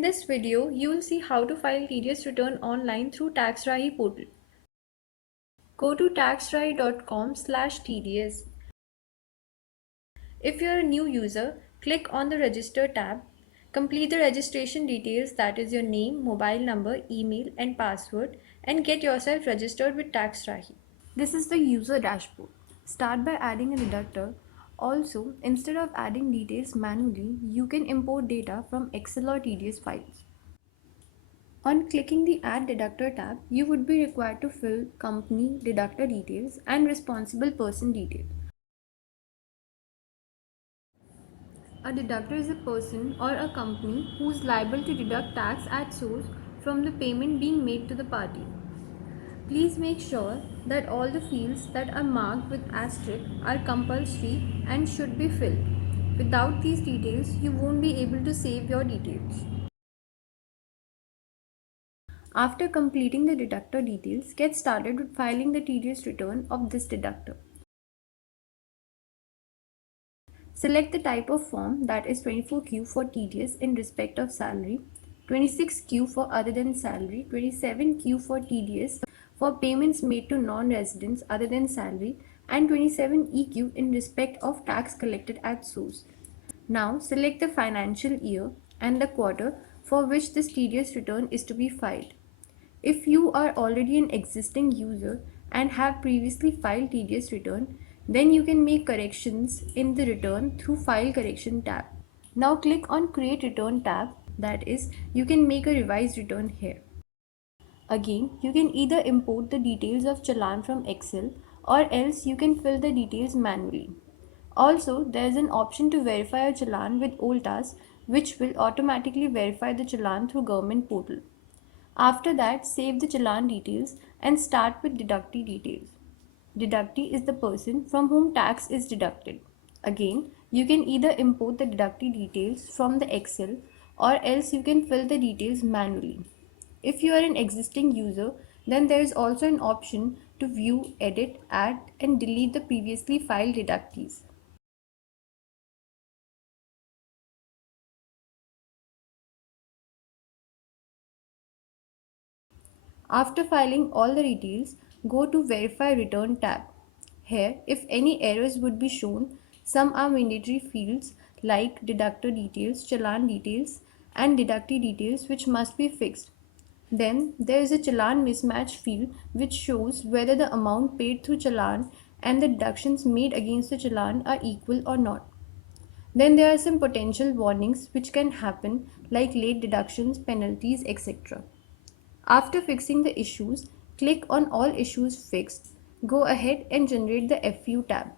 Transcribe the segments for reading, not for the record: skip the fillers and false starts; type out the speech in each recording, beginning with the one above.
In this video, you will see how to file TDS return online through Taxraahi portal. Go to taxraahi.com/TDS. If you are a new user, click on the Register tab. Complete the registration details, that is your name, mobile number, email and password, and get yourself registered with Taxraahi. This is the user dashboard. Start by adding a deductor. Also, instead of adding details manually, you can import data from Excel or TDS files. On clicking the Add Deductor tab, you would be required to fill company deductor details and responsible person details. A deductor is a person or a company who is liable to deduct tax at source from the payment being made to the party. Please make sure that all the fields that are marked with asterisk are compulsory and should be filled. Without these details, you won't be able to save your details. After completing the deductor details, get started with filing the TDS return of this deductor. Select the type of form, that is 24Q for TDS in respect of salary, 26Q for other than salary, 27Q for TDS for payments made to non-residents other than salary, and 27EQ in respect of tax collected at source. Now select the financial year and the quarter for which this TDS return is to be filed. If you are already an existing user and have previously filed TDS return, then you can make corrections in the return through File Correction tab. Now click on Create Return tab, that is, you can make a revised return here. Again, you can either import the details of challan from Excel or else you can fill the details manually. Also, there is an option to verify a challan with OLTAS, which will automatically verify the challan through government portal. After that, save the challan details and start with deductee details. Deductee is the person from whom tax is deducted. Again, you can either import the deductee details from the Excel or else you can fill the details manually. If you are an existing user, then there is also an option to view, edit, add and delete the previously filed deductees. After filing all the details, go to Verify Return tab. Here, if any errors would be shown, some are mandatory fields like deductor details, challan details, and deductee details which must be fixed. Then there is a challan mismatch field which shows whether the amount paid through challan and the deductions made against the challan are equal or not. Then there are some potential warnings which can happen like late deductions, penalties, etc. After fixing the issues, click on All Issues Fixed. Go ahead and generate the FU tab.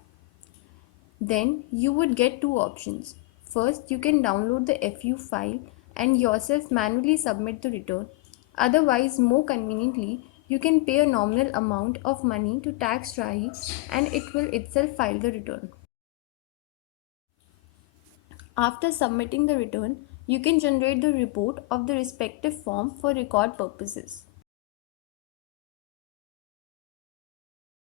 Then you would get two options. First, you can download the FU file and yourself manually submit the return. Otherwise, more conveniently, you can pay a nominal amount of money to Taxraahi and it will itself file the return. After submitting the return, you can generate the report of the respective form for record purposes.